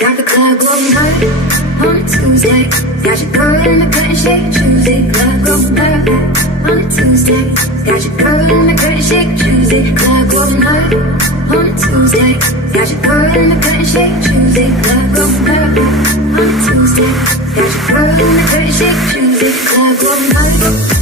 Got the club going hot on a Tuesday. Got your girl in the curtain shake Tuesday. Club going hot on a Tuesday. Got your girl in the curtain shake Tuesday. Club going hot on a Tuesday. Got your girl in the curtain shake Tuesday. Club going hot on a Tuesday. Got your girl in the curtain shake Tuesday. Club going hot.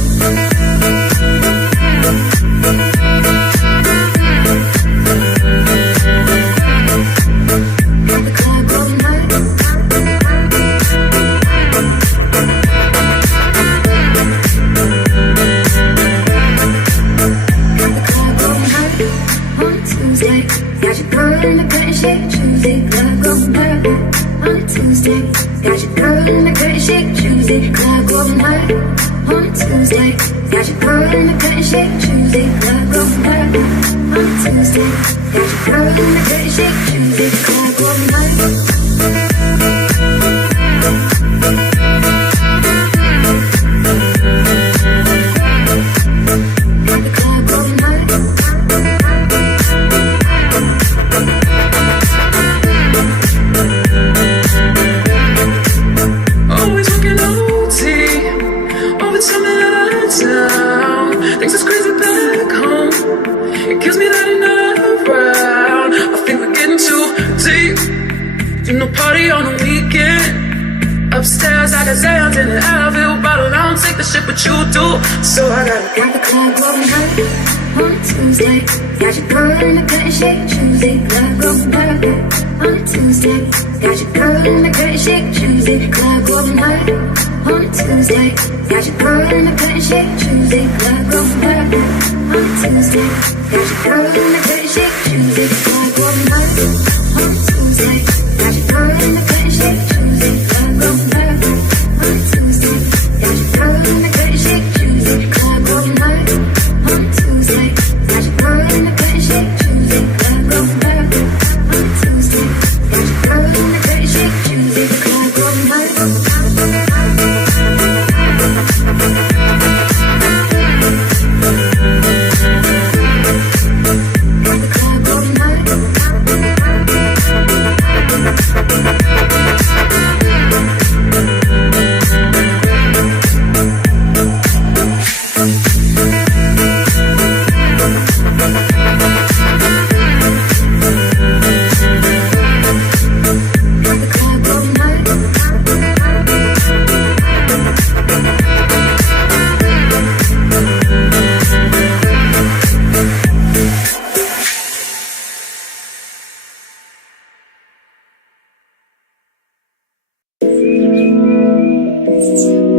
Tuesday, I go back on Tuesday. There's a girl in the dirty shake Tuesday, come for my Always looking OT over something that I. Thinks it's crazy. It gives me that another round. I think we're getting too deep. You know, party on the weekend. Upstairs, I got Zans in an Advil bottle. I don't take the shit, but you do. So I gotta get the club going high on Tuesday. Got your girl in the good shake, Tuesday. Club going perfect on Tuesday. Got your girl in the good shake, Tuesday. Club going high. on Tuesday. Got you coming in a pretty shake Tuesday. Club go on Tuesday. Got you coming in a pretty shake Tuesday. podcasts.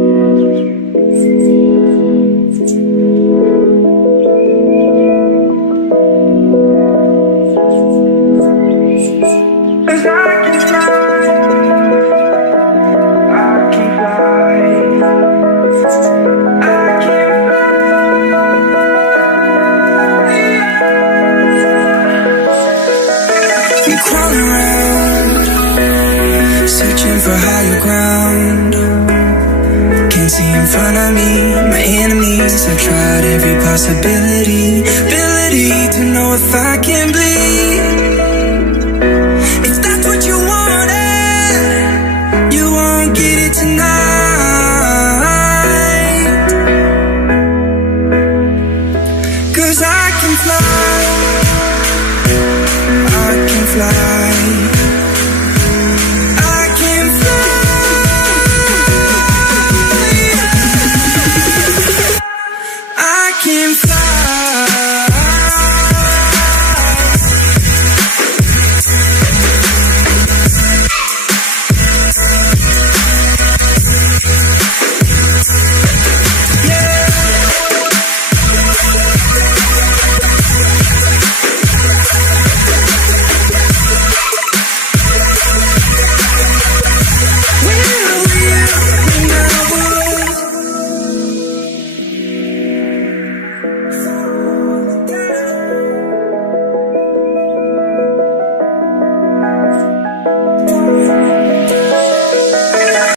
my enemies I've tried every possibility Ability to know if I can bleed. If that's what you wanted You won't get it tonight. Cause I can fly.